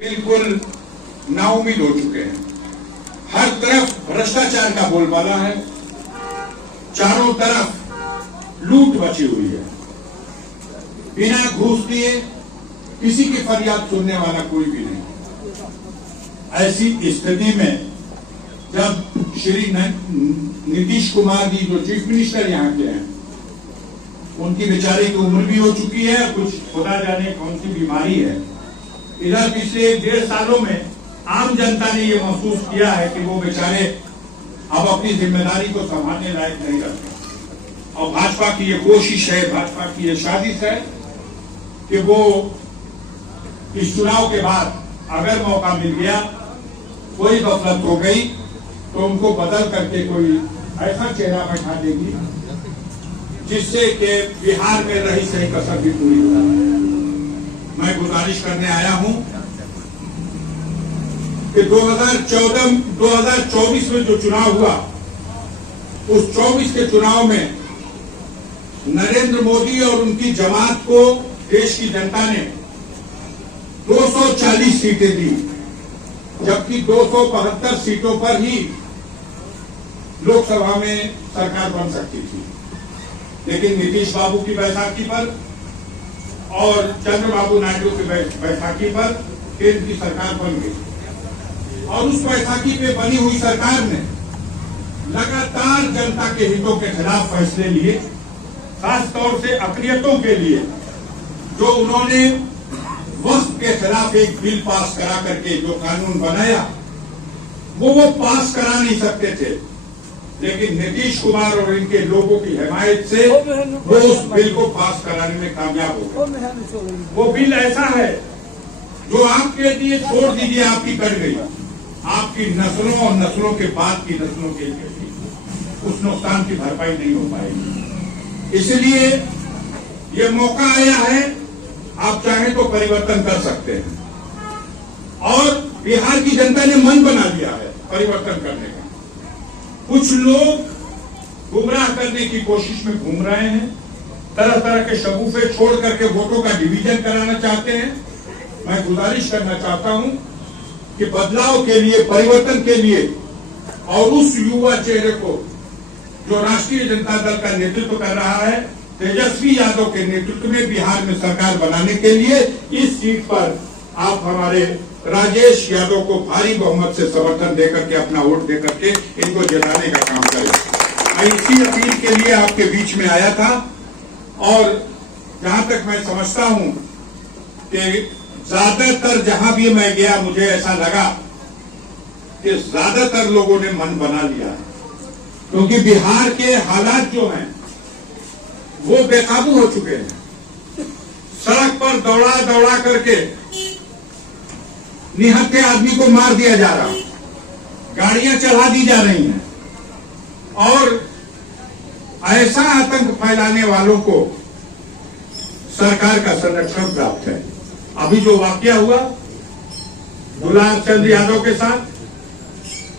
बिल्कुल नाउमीद हो चुके हैं। हर तरफ भ्रष्टाचार का बोलबाला है, चारों तरफ लूट मची हुई है। बिना घूस दिए किसी की फरियाद सुनने वाला कोई भी नहीं। ऐसी स्थिति में जब श्री नीतीश कुमार जी जो चीफ मिनिस्टर यहाँ के हैं, उनकी बेचारे की उम्र भी हो चुकी है, कुछ खुदा जाने कौन सी बीमारी है। इधर पिछले 1.5 सालों में आम जनता ने ये महसूस किया है कि वो बेचारे अब अपनी जिम्मेदारी को संभालने लायक नहीं रहते। और भाजपा की ये कोशिश है, भाजपा की ये साजिश है कि वो इस चुनाव के बाद अगर मौका मिल गया, कोई गफलत हो गई, तो उनको बदल करके कोई ऐसा चेहरा बैठा देगी जिससे कि बिहार में रही सही कसर भी पूरी हो जाए। मैं गुजारिश करने आया हूं कि 2024 में जो चुनाव हुआ, उस 24 के चुनाव में नरेंद्र मोदी और उनकी जमात को देश की जनता ने 240 सीटें दी, जबकि 272 सीटों पर ही लोकसभा में सरकार बन सकती थी। लेकिन नीतीश बाबू की बैसाखी पर और चंद्रबाबू नायडू की बैसाखी पर केंद्र की सरकार बन गई। और उस बैसाखी पे बनी हुई सरकार ने लगातार जनता के हितों के खिलाफ फैसले लिए, खास तौर से अक़लियतों के लिए। जो उन्होंने वक्फ के खिलाफ एक बिल पास करा करके जो कानून बनाया, वो पास करा नहीं सकते थे, लेकिन नीतीश कुमार और इनके लोगों की हिमायत से वो उस बिल को पास कराने में कामयाब हो गए। वो बिल ऐसा है जो आपके लिए, छोड़ दीजिए आपकी कट गई, आपकी नस्लों और नस्लों के बाद की नस्लों के लिए उस नुकसान की भरपाई नहीं हो पाएगी। इसलिए ये मौका आया है, आप चाहें तो परिवर्तन कर सकते हैं। और बिहार की जनता ने मन बना लिया है परिवर्तन करने का। कुछ लोग गुमराह करने की कोशिश में घूम रहे हैं, तरह तरह के शगुफे छोड़ करके वोटों का डिवीजन कराना चाहते हैं। मैं गुजारिश करना चाहता हूं कि बदलाव के लिए, परिवर्तन के लिए, और उस युवा चेहरे को जो राष्ट्रीय जनता दल का नेतृत्व कर रहा है, तेजस्वी यादव के नेतृत्व में बिहार में सरकार बनाने के लिए इस सीट पर आप हमारे राजेश यादव को भारी बहुमत से समर्थन देकर के, अपना वोट देकर के इनको जिताने का काम करें। मैं इसी अपील के लिए आपके बीच में आया था। और जहां तक मैं समझता हूं कि ज्यादातर जहां भी मैं गया, मुझे ऐसा लगा कि ज्यादातर लोगों ने मन बना लिया है, क्योंकि बिहार के हालात जो हैं वो बेकाबू हो चुके हैं। सड़क पर दौड़ा दौड़ा करके निहत्थे आदमी को मार दिया जा रहा, गाड़ियां चढ़ा दी जा रही हैं, और ऐसा आतंक फैलाने वालों को सरकार का संरक्षण प्राप्त है। अभी जो वाकया हुआ गुलाब चंद यादव के साथ,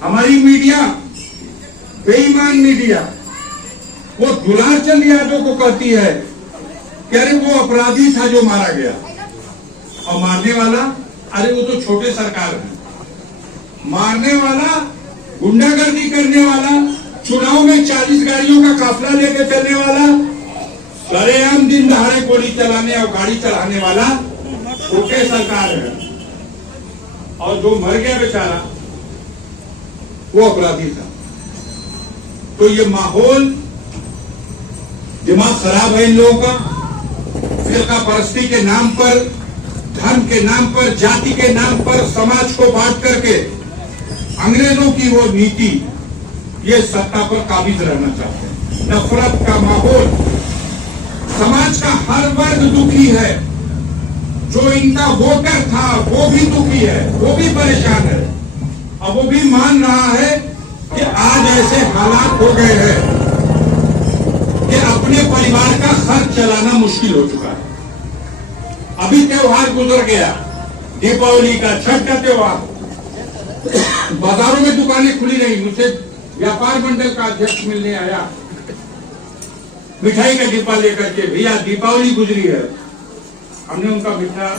हमारी मीडिया, बेईमान मीडिया, वो दुलार चंद यादव को कहती है कि अरे वो अपराधी था जो मारा गया, और मारने वाला, अरे वो तो छोटे सरकार है। मारने वाला, गुंडागर्दी करने वाला, चुनाव में 40 गाड़ियों का काफिला लेकर चलने वाला, सरेआम दिन दहाड़े गोली चलाने और गाड़ी चलाने वाला छोटे सरकार है, और जो मर गया बेचारा वो अपराधी था। तो ये माहौल, दिमाग खराब है इन लोगों का। फिरका परस्ती के नाम पर, धर्म के नाम पर, जाति के नाम पर समाज को बांट करके अंग्रेजों की वो नीति, ये सत्ता पर काबिज रहना चाहते हैं। नफरत का माहौल, समाज का हर वर्ग दुखी है। जो इनका वोटर था वो भी दुखी है, वो भी परेशान है, और वो भी मान रहा है कि आज ऐसे हालात हो गए हैं कि अपने परिवार का खर्च चलाना मुश्किल हो चुका है। अभी त्योहार गुजर गया, दीपावली का, छठ का त्योहार, बाजारों में दुकानें खुली नहीं। मुझे व्यापार मंडल का अध्यक्ष मिलने आया, मिठाई का डिब्बा लेकर के, भैया दीपावली गुजरी है। हमने उनका मीठा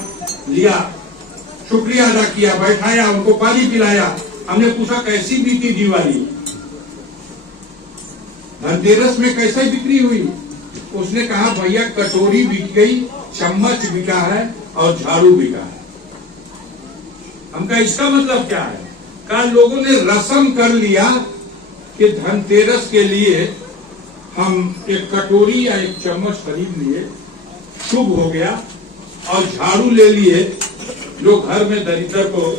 लिया, शुक्रिया अदा किया, बैठाया, उनको पानी पिलाया। हमने पूछा कैसी बीती दिवाली, धनतेरस में कैसे बिक्री हुई? उसने कहा भैया कटोरी बिक गई, चम्मच बिका है और झाड़ू बिका है। हम कहा इसका मतलब क्या है? कहा लोगों ने रस्म कर लिया कि धनतेरस के लिए हम एक कटोरी या एक चम्मच खरीद लिए, शुभ हो गया, और झाड़ू ले लिए, जो घर में दरिद्र को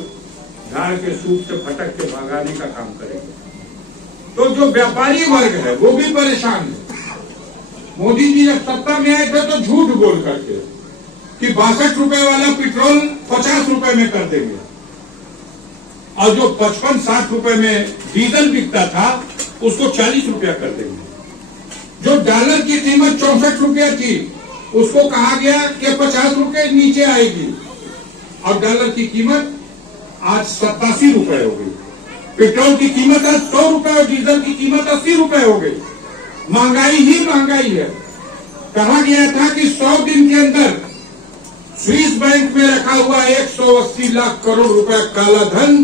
झाड़ के सूप से फटक के भगाने का काम करेंगे। तो जो व्यापारी वर्ग है वो भी परेशान है। मोदी जी जब सत्ता में आए थे तो झूठ बोल करके कि 62 रुपए वाला पेट्रोल 50 रुपए में कर देंगे, और जो 55-60 रुपए में डीजल बिकता था उसको 40 रुपया कर देंगे। जो डॉलर की कीमत 64 रुपया थी उसको कहा गया कि 50 रुपए नीचे आएगी, और डॉलर की कीमत आज 87 रुपए हो गई। पेट्रोल की कीमत आज 100 रुपए और डीजल की कीमत 80 रुपए हो गई। महंगाई ही महंगाई है। कहा गया था कि 100 दिन के अंदर स्विस बैंक में रखा हुआ 180 लाख करोड़ रुपए काला धन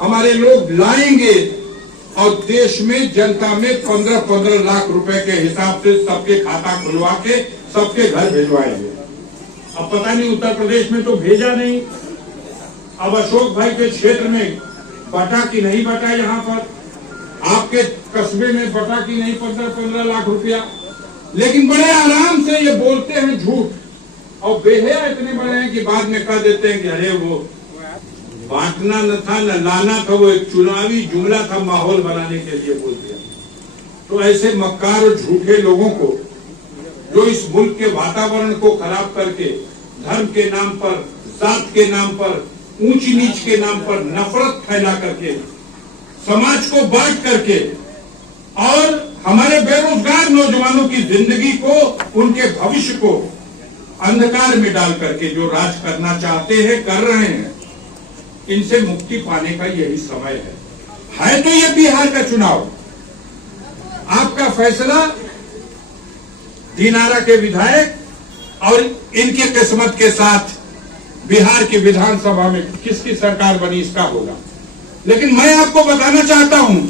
हमारे लोग लाएंगे और देश में जनता में 15-15 लाख रुपए के हिसाब से सबके खाता खुलवा के सबके घर भेजवाएंगे। अब पता नहीं उत्तर प्रदेश में तो भेजा नहीं, अब अशोक भाई के क्षेत्र में बटा कि नहीं बटा, यहाँ पर आपके कस्बे में बटा कि नहीं 15-15 लाख रुपया। लेकिन बड़े आराम से ये बोलते हैं झूठ, और बेहया इतने बड़े हैं कि बाद में कह देते हैं कि अरे वो बांटना न था न लाना था, वो एक चुनावी जुमला था, माहौल बनाने के लिए बोल दिया। तो ऐसे मक्कार और झूठे लोगों को जो इस मुल्क के वातावरण को खराब करके धर्म के नाम पर, जात के नाम पर, ऊंच नीच के नाम पर नफरत फैला करके, समाज को बांट करके और हमारे बेरोजगार नौजवानों की जिंदगी को, उनके भविष्य को अंधकार में डाल करके जो राज करना चाहते हैं, कर रहे हैं, इनसे मुक्ति पाने का यही समय है। तो ये बिहार का चुनाव, आपका फैसला दिनारा के विधायक और इनकी किस्मत के साथ बिहार की विधानसभा में किसकी सरकार बनी इसका होगा। लेकिन मैं आपको बताना चाहता हूं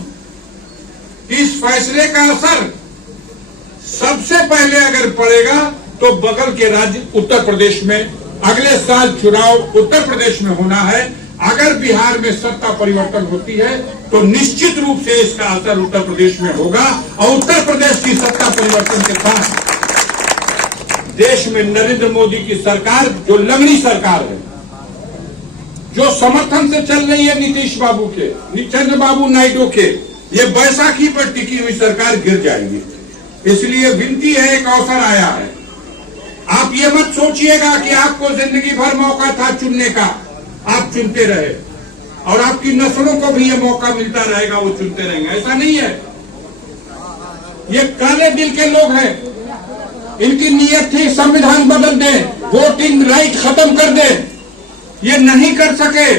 कि इस फैसले का असर सबसे पहले अगर पड़ेगा तो बगल के राज्य उत्तर प्रदेश में। अगले साल चुनाव उत्तर प्रदेश में होना है। अगर बिहार में सत्ता परिवर्तन होती है तो निश्चित रूप से इसका असर उत्तर प्रदेश में होगा, और उत्तर प्रदेश की सत्ता परिवर्तन के साथ देश में नरेंद्र मोदी की सरकार, जो लंगड़ी सरकार है, जो समर्थन से चल रही है नीतीश बाबू के, चंद्रबाबू नायडू के, ये बैसाखी पर टिकी हुई सरकार गिर जाएगी। इसलिए विनती है, एक अवसर आया है, आप ये मत सोचिएगा कि आपको जिंदगी भर मौका था चुनने का, आप चुनते रहे, और आपकी नस्लों को भी ये मौका मिलता रहेगा, वो चुनते रहेंगे, ऐसा नहीं है। ये काले दिल के लोग हैं, इनकी नीयत थी संविधान बदल दें, वोटिंग राइट खत्म कर दें, ये नहीं कर सके।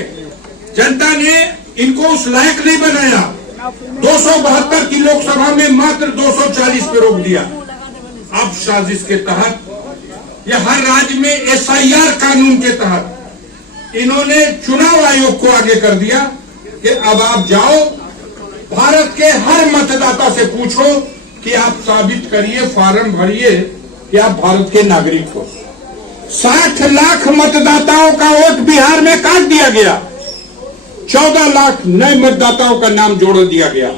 जनता ने इनको उस लायक नहीं बनाया। 272 की लोकसभा में मात्र 240 पे रोक दिया। अब साजिश के तहत या हर राज्य में SIR कानून के तहत इन्होंने चुनाव आयोग को आगे कर दिया कि अब आप जाओ, भारत के हर मतदाता से पूछो कि आप साबित करिए, फॉर्म भरिए कि आप भारत के नागरिक हो। 60 लाख मतदाताओं का वोट बिहार में काट दिया गया। 14 लाख नए मतदाताओं का नाम जोड़ दिया गया।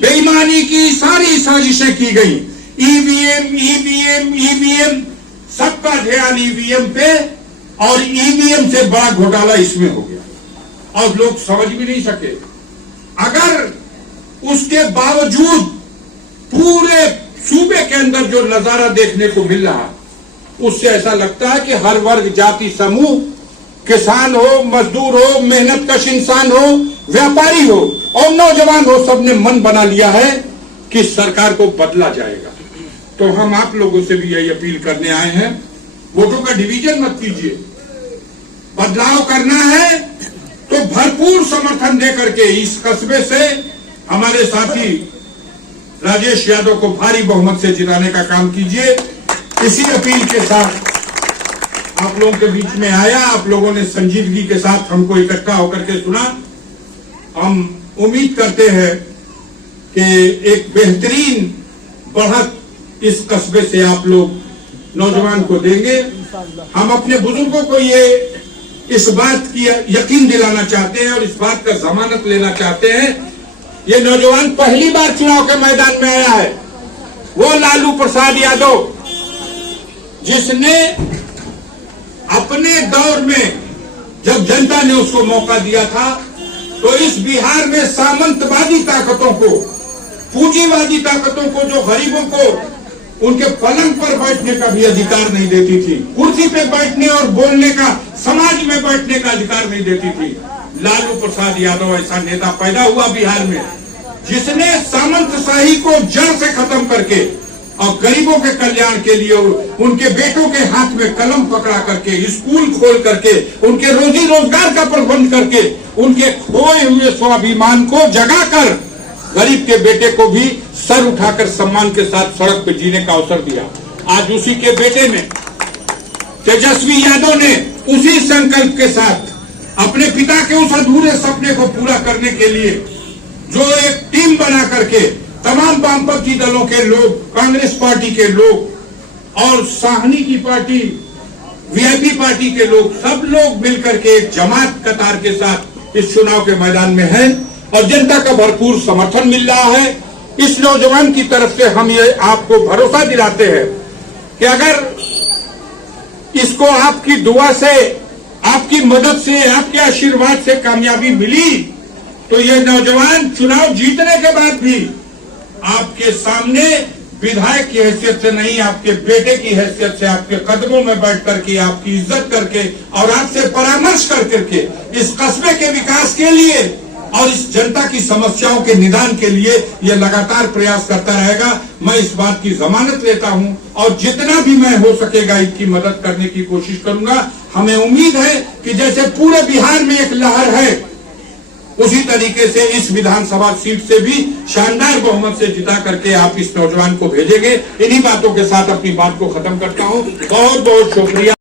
बेईमानी की सारी साजिशें की गई। ईवीएम सबका ध्यान ईवीएम पे, और ईवीएम से बड़ा घोटाला इसमें हो गया और लोग समझ भी नहीं सके। अगर उसके बावजूद पूरे सूबे के अंदर जो नजारा देखने को मिल रहा, उससे ऐसा लगता है कि हर वर्ग, जाति, समूह, किसान हो, मजदूर हो, मेहनतकश इंसान हो, व्यापारी हो और नौजवान हो, सबने मन बना लिया है कि सरकार को बदला जाएगा। तो हम आप लोगों से भी यही अपील करने आए हैं, वोटों का डिवीजन मत कीजिए। बदलाव करना है तो भरपूर समर्थन देकर के इस कस्बे से हमारे साथी राजेश यादव को भारी बहुमत से जिताने का काम कीजिए। इसी अपील के साथ आप लोगों के बीच में आया, आप लोगों ने संजीदगी के साथ हमको इकट्ठा होकर के सुना। हम उम्मीद करते हैं कि एक बेहतरीन बढ़त इस कस्बे से आप लोग नौजवान को देंगे। हम अपने बुजुर्गों को ये इस बात की यकीन दिलाना चाहते हैं और इस बात का जमानत लेना चाहते हैं, ये नौजवान पहली बार चुनाव के मैदान में आया है। वो लालू प्रसाद यादव जिसने अपने दौर में जब जनता ने उसको मौका दिया था तो इस बिहार में सामंतवादी ताकतों को, पूंजीवादी ताकतों को, जो गरीबों को उनके पलंग पर बैठने का भी अधिकार नहीं देती थी, कुर्सी पे बैठने और बोलने का, समाज में बैठने का अधिकार नहीं देती थी, लालू प्रसाद यादव ऐसा नेता पैदा हुआ बिहार में जिसने सामंतशाही को जड़ से खत्म करके और गरीबों के कल्याण के लिए उनके बेटों के हाथ में कलम पकड़ा करके, स्कूल खोल करके, उनके रोजी रोजगार का प्रबंध करके, उनके खोए हुए स्वाभिमान को जगाकर गरीब के बेटे को भी सर उठाकर सम्मान के साथ सड़क पे जीने का अवसर दिया। आज उसी के बेटे ने, तेजस्वी यादव ने, उसी संकल्प के साथ अपने पिता के उस अधूरे सपने को पूरा करने के लिए जो एक टीम बना करके तमाम वामपंथी दलों के लोग, कांग्रेस पार्टी के लोग और साहनी की पार्टी, वीआईपी पार्टी के लोग, सब लोग मिलकर के एक जमात कतार के साथ इस चुनाव के मैदान में है और जनता का भरपूर समर्थन मिल रहा है। इस नौजवान की तरफ से हम ये आपको भरोसा दिलाते हैं कि अगर इसको आपकी दुआ से, आपकी मदद से, आपके आशीर्वाद से कामयाबी मिली तो ये नौजवान चुनाव जीतने के बाद भी आपके सामने विधायक की हैसियत से नहीं, आपके बेटे की हैसियत से आपके कदमों में बैठ करके, आपकी इज्जत करके और आपसे परामर्श कर करके इस कस्बे के विकास के लिए और इस जनता की समस्याओं के निदान के लिए ये लगातार प्रयास करता रहेगा। मैं इस बात की जमानत लेता हूं और जितना भी मैं हो सकेगा इनकी मदद करने की कोशिश करूंगा। हमें उम्मीद है कि जैसे पूरे बिहार में एक लहर है, उसी तरीके से इस विधानसभा सीट से भी शानदार बहुमत से जिता करके आप इस नौजवान को भेजेंगे। इन्हीं बातों के साथ अपनी बात को खत्म करता हूं। बहुत बहुत शुक्रिया।